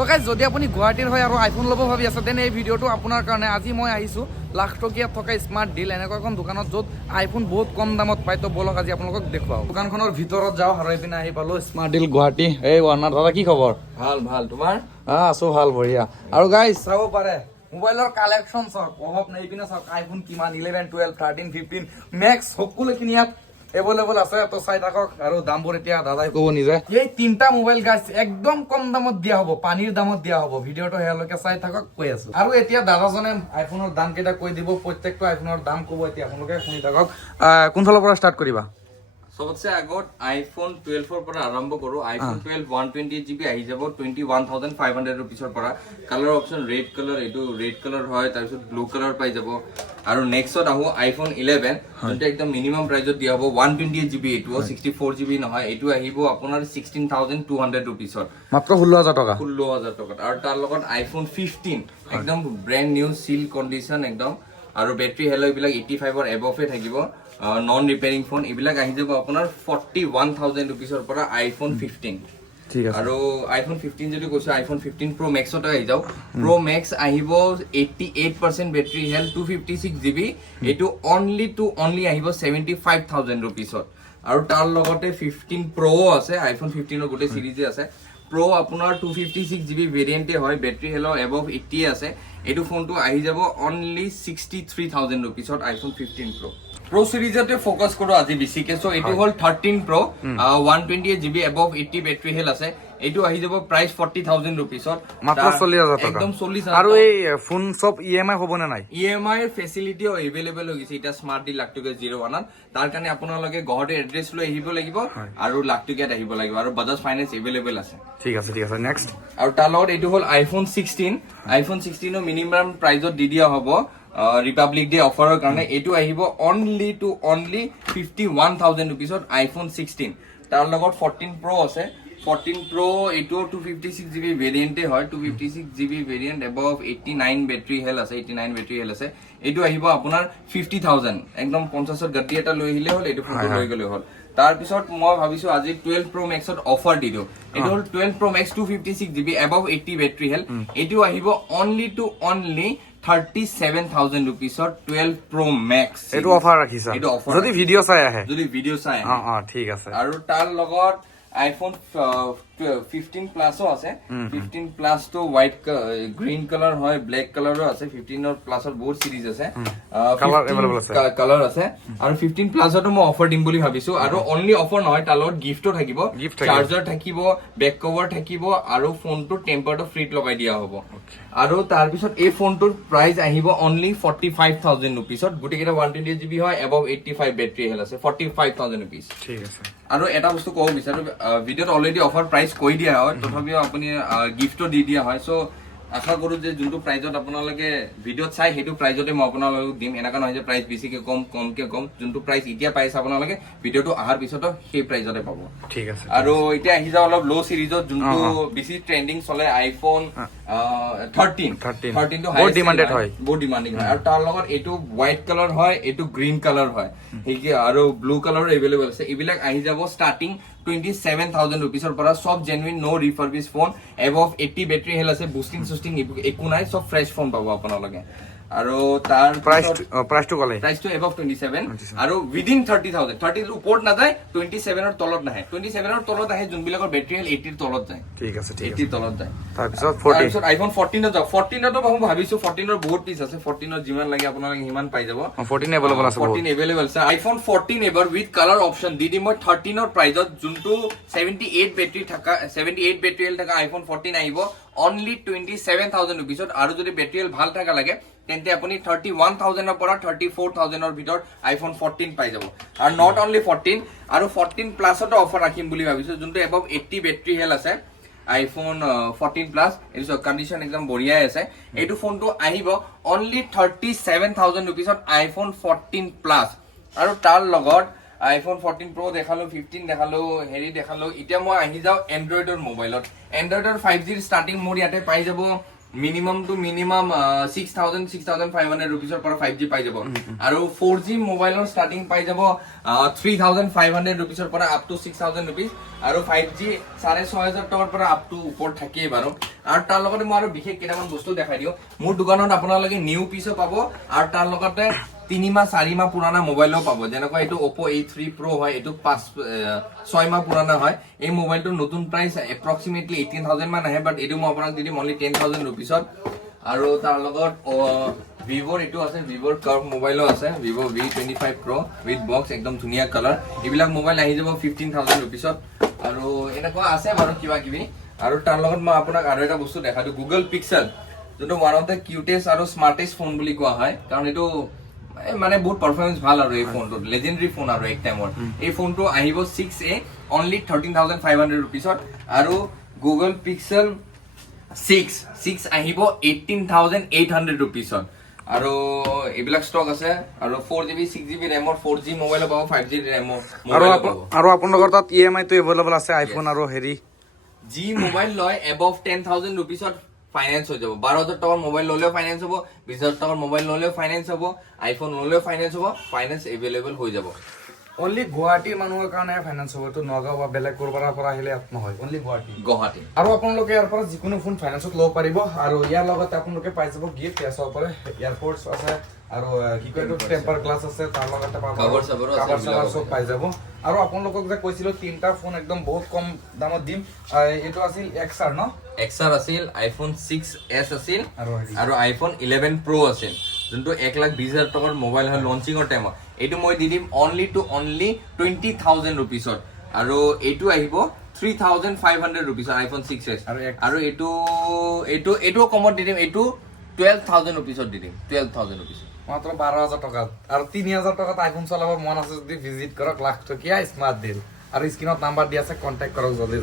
তো গাইজ যদি আপুনি গুৱাহাটীৰ হয় আৰু আইফোন ল'ব ভাবি আছে তেনে এই ভিডিঅ'টো আপোনাৰ কাৰণে আজি মই আহিছোঁ লাখ টকীয়া থকা স্মাৰ্ট ডিল এনেকুৱা এখন দোকানত য'ত আইফোন বহুত কম দামত পায়। তো বলক আজি আপোনালোকক দেখুৱাওঁ। দোকানখনৰ ভিতৰত যাওঁ আৰু এইপিনে আহি পালোঁ স্মাৰ্ট ডিল গুৱাহাটী। এই ৱাৰ্ণাৰ দাদা কি খবৰ? ভাল ভাল, তোমাৰ? আছোঁ ভাল, বঢ়িয়া। আৰু গাইজ চাব পাৰে মোবাইলৰ কালেকশ্যন চাওক, অভাৱ নাই। এইপিনে চাওক আইফোন কিমান 11, 12, 13, 15 মেক্স সকলোখিনি ইয়াত এভেলেবল আছে। তো চাই থাকক আৰু দামবোৰ এতিয়া দাদাই ক'ব নিজে। এই তিনিটা মোবাইল গাইজ একদম কম দামত দিয়া হ'ব, পানীৰ দামত দিয়া হ'ব। ভিডিঅ'টো সেয়ালৈকে চাই থাকক, কৈ আছো। আৰু এতিয়া দাদাজনে আইফোনৰ দাম কেইটা কৈ দিব, প্ৰত্যেকটো আইফোনৰ দাম ক'ব। এতিয়া আপোনালোকে শুনি থাকক। কোনফালৰ পৰা ষ্টাৰ্ট কৰিবা? সবতছে আগত আইফোন 12 পৰা আৰম্ভ কৰো। আইফোন 12 128GB আহি যাব 21,500 ৰুপিছৰ পৰা। কালাৰ অপচন ৰেড কালাৰ, এইটো ৰেড কালাৰ হয়, তাৰপিছত ব্লু কালাৰ পাই যাব। আৰু নেক্সটত আহো আইফোন 11, যোনটো একদম মিনিমাম প্ৰাইজত দিয়া হ'ব 128GB। এইটো 64GB নহয়, এইটো আহিব আপোনাৰ 16,200 ৰুপিছত, মাত্ৰ 16,000 টকা। 16,000 টকাত। আৰু তাৰ লগত আইফোন 15 একদম ব্ৰেণ্ড নিউ চিল কণ্ডিশ্যন একদম। আৰু বেটাৰী হেল্থ এইবিলাক 85ৰ এবভে থাকিব, নন ৰিপেয়াৰিং ফোন। এইবিলাক আহি যাব আপোনাৰ 41,000 ৰুপিছৰ পৰা আইফোন 15। ঠিক আছে। আৰু আইফোন 15 যদি কৈছো, আইফোন 15 প্ৰ' মেক্সত আহি যাওক। প্ৰ' মেক্স আহিব 88% বেটাৰী হেল্থ, 256GB। এইটো অনলি আহিব 75,000 ৰুপিছত। আৰু তাৰ লগতে 15 প্ৰ' আছে, আইফোন 15ৰ গোটেই চিৰিজে আছে। প্ৰ' আপোনাৰ 256GB ভেৰিয়েণ্টে হয়, বেটাৰী হেল্থ এবভ 80 আছে। এইটো ফোনটো আহি যাব অনলি 63,000 ৰুপিছত আইফোন 15 প্ৰ'। প্ৰ' চিৰিজতে ফ'কাছ কৰো আজি বেছিকে। চ' এইটো হ'ল 13 প্ৰ', 128GB এবভ 80 বেটাৰী হেল্থ আছে। এইটো আহি যাব প্ৰাইচ 40,000 ৰুপিছত, মাত্ৰ 40,000 টকা। একদম 40,000। আৰু এই ফোন চব EMI হ'ব নে নাই? EMI ফেচিলিটিও এভেইলেবল হৈ গৈছে এতিয়া স্মাৰ্ট ডিল লাখ টকীয়া 01ত। তাৰ কাৰণে আপোনালোকে গুৱাহাটী এড্ৰেছ লৈ আহিব লাগিব আৰু লাখ টকীয়াত আহিব লাগিব, আৰু বাজাজ ফাইনেন্স এভেইলেবল আছে। ঠিক আছে, ঠিক আছে। নেক্সট আৰু তাৰ লগত এইটো হ'ল আইফোন 16। আইফোন 16ৰ মিনিমাম প্ৰাইজত দি দিয়া হ'ব ৰিপাব্লিক ডে অফাৰৰ কাৰণে। এইটো আহিব অনলি 51,000 ৰুপিছত আইফোন 16। তাৰ লগত 14 প্ৰ' আছে। 14 প্ৰ' এইটো 256GB ভেৰিয়েণ্টে হয়, 256GB variant above 89 battery health আছে, 89 বেটাৰী হেল্থ আছে। এইটো আহিব আপোনাৰ 50,000, একদম 50ৰ গাড়ী এটা লৈ আহিলে হ'ল, এইটো ফোনটো লৈ গ'লে হ'ল। তাৰপিছত মই ভাবিছো আজি 12 প্ৰ' মেক্সত অফাৰ দি দিওঁ। এইটো হ'ল 12 Pro' Max 256GB above 80 battery health. এইটো আহিব অনলি 37,000 ৰুপিছত 12 প্ৰ' মেক্স। এইটো অফাৰ ৰাখিছা এইটো অফাৰ যদি ভিডিঅ' চাই আহে, যদি ভিডিঅ' চাই আহে। ঠিক আছে। আৰু তাৰ লগত আইফোন 15 প্লাছো আছে। 15 প্লাছটো হোৱাইট গ্ৰীণ কালাৰ হয়, ব্লেক কালাৰো আছে। 15ৰ প্লাছৰ বহুত চিৰিজ আছে, কালাৰ আছে। আৰু 15 প্লাছতো মই অফাৰ দিম বুলি ভাবিছো। আৰু অনলি অফাৰ নহয়, তাৰ লগত গিফ্টো থাকিব, চাৰ্জাৰ থাকিব, বেক কভাৰ থাকিব, আৰু ফোনটো টেম্পাৰটো ফ্ৰীত লগাই দিয়া হ'ব। আৰু তাৰপিছত এই ফোনটোৰ প্ৰাইচ আহিব অনলি 45,000 ৰুপিছত। গোটেইকেইটা 128GB হয়, এবভ 85 বেটাৰী হেল্থ আছে, 45,000 ৰুপিছ। ঠিক আছে। আৰু এটা বস্তু ক'ব বিচাৰো, ভিডিঅ'ত অলৰেডি অফাৰ প্ৰাইচ কৈ দিয়া হয়, তথাপিও আপুনি গিফ্টো দি দিয়া হয়। চ' আশা কৰো যে যোনটো প্ৰাইজত আপোনালোকে ভিডিঅ'ত চাই সেইটো প্ৰাইজতে মই আপোনালোকক দিম। এনেকুৱা নহয় যে প্ৰাইচ বেছিকে কম, কমকে কম। যোনটো প্ৰাইচ এতিয়া পাইছে আপোনালোকে ভিডিঅ'টো অহাৰ পিছতো সেই প্ৰাইজতে পাব। ঠিক আছে। আৰু এতিয়া আহি যাওঁ অলপ ল' চিৰিজত, যোনটো বেছি ট্ৰেণ্ডিং চলে, আইফোন 13 টো বহুত ডিমাণ্ডেড হয়। আৰু তাৰ লগত এইটো হোৱাইট কালাৰ হয়, এইটো গ্ৰীণ কালাৰ হয়, আৰু ব্লু কালাৰ এভেইলেবল আছে। এইবিলাক আহি যাব ষ্টাৰ্টিং 27,000 ৰুপিছৰ পৰা। চব জেনুইন, ন' ৰিফাৰ্বিছ ফোন, এবভ 80 বেটাৰী হেল্থ আছে, বুষ্টিং চুষ্টিং একো নাই, চব ফ্ৰেছ ফোন পাব আপোনালোকে। আৰু তাৰ প্ৰাইচটো এবভ 27 আৰু উইদিন 30,000। 30ৰ ওপৰত নাযায়, 27ৰ তলত নাহে। 27ৰ তলত আহে যোনবিলাকৰ বেটাৰী হেল্থ 80ৰ তলত যায়। ঠিক আছে, 80ৰ তলত যায়। তাৰপিছত আইফোন 14ত যাওঁ। 14তো মই ভাবিছো 14ৰ বহুত পিচ আছে, 14ৰ যিমান লাগে আপোনালোকে সিমান পাই যাব। 14 এভেইলেবল আছে। আইফোন 14 এবাৰ উইথ কালাৰ অপচন দি দিম মই 13ৰ প্ৰাইজত, যোনটো 78 বেটাৰী থকা, 78 বেটাৰী হেল্থ থকা আইফোন 14 আহিব অনলি 27,000 ৰুপিছত। আৰু যদি বেটাৰী হেল্থ ভাল থকা লাগে তেন্তে আপুনি 31,000ৰ পৰা 34,000ৰ ভিতৰত আইফোন 14 পাই যাব। আৰু নট অনলি 14, আৰু 14 প্লাছতো অফাৰ ৰাখিম বুলি ভাবিছো, যোনটো এবভ 80 বেটাৰী হেল্থ আছে আইফোন 14 প্লাছ। এইটো কণ্ডিশ্যন একদম বঢ়িয়াই আছে। এইটো ফোনটো আহিব অনলি 37,000 ৰুপিছত আইফোন 14 প্লাছ। আৰু তাৰ লগত আইফোন 14 প্ৰ' দেখালো, 15 দেখালো, দেখালো। এতিয়া মই আহি যাওঁ এণ্ড্ৰইডৰ মোবাইলত। এণ্ড্ৰইডৰ 5G ষ্টাৰ্টিং মোৰ ইয়াতে পাই যাব মিনিমাম টু মিনিমাম 6000 6500 rupees পৰা 5G পাই যাব আৰু 4G মোবাইলৰ ষ্টাৰ্টিং পাই যাব 3500 rupees পৰা আপ টু 6000 rupees আৰু 5G 6500 টকাৰ পৰা আপ টু ওপৰত থাকে বাৰু আৰু তাৰ লগতে মই আৰু বিশেষ কেইটামান বস্তু দেখাই দিও মোৰ দোকানত আপোনালোকে নিউ পিসও পাব আৰু তাৰ লগতে 3 মাহ 4 মাহ পুৰণা মোবাইলও পাব যেনেকৈ এটো Oppo A3 Pro হয় এটো 6 মাহ পুৰণা হয় এই মোবাইলটো নতুন প্ৰাইস approximately 18000 মান আহে বাট এটো মই আপোনাক দিম only 10000 rupees আৰু তাৰ লগত Vivo এটো আছে Vivo Curve মোবাইলও আছে Vivo V25 Pro with box একদম ধুনিয়া কালাৰ এইবিলাক মোবাইল আহি যাব 15000 rupees আৰু এনেকুৱা আছে বাৰু কিবা কিবি আৰু তাৰ লগত মই আপোনাক আৰু এটা বস্তু দেখাটো Google Pixel যোনটো ওৱান অফ দা কিউটেষ্ট আৰু স্মাৰ্টেষ্ট ফোন বুলি কোৱা হয় কাৰণ এটো মানে বহুত পাৰফৰম্যান্স ভাল আৰু এই ফোনটো লেজেন্ডাৰী ফোন আৰু এক টাইমৰ এই ফোনটো আহিব 6A only 13500 rupees আৰু Google Pixel 6 আহিব 18800 rupees আৰু এইবিলাক ষ্টক আছে আৰু 4GB 6GB RAM 4G mobile পাব 5G RAM আৰু আপোনালোকৰ তাত EMI টো अवेलेबल আছে আইফোন আৰু হেৰি জি মোবাইল লয় above 10000 rupees ফাইনান্স হৈ যাব 12000 টাকাৰ মোবাইল ললেও ফাইনান্স হ'ব 20000 টাকাৰ মোবাইল ললেও ফাইনান্স হ'ব আইফোন ললেও ফাইনান্স হ'ব ফাইনান্স अवेलेबल হৈ যাব only গুৱাহাটীৰ মানুহৰ কাৰণে ফাইনান্স হ'ব তো নগাঁও বা বেলেগ কৰবাৰ পৰা আহিলে আপ নহয় only গুৱাহাটী আৰু আপোনালোকে ইয়াৰ পৰা যিকোনো ফোন ফাইনান্সত ল'ব পাৰিব আৰু ইয়াৰ লগতে আপোনালোকে পাই যাব গিফট ইয়াৰ পৰা এয়াৰপোৰ্টছ আছে আৰু কি কয় টেম্পাৰ গ্লাছ আছে তাৰ লগতে পাব কভাৰ চাবৰ সব পাই যাব আৰু আপোনালোকক যে কৈছিলো তিনটা ফোন একদম বহুত কম দামত দিম এটো আছিল XR ন XR আছিল iPhone 6s আছিল আৰু iPhone 11 Pro আছিল যোনটো 1,20,000 টকাৰ মোবাইল হয় লঞ্চিংৰ টাইমত এটো মই দি দিম only 20000 rupees আৰু এটো আহিব 3500 rupees iPhone 6s আৰু এটো কমত দি দিম এটো 12000 rupees দি দিম 12000 rupees মাত্ৰ 12000 টকা আৰু 3000 টকাত আইফোন চলাব মন আছে যদি ভিজিট কৰক লাখ টকীয়া স্মাৰ্ট ডিল আৰু স্ক্ৰিনত নাম্বাৰ দি আছে কন্টাক্ট কৰক জলদি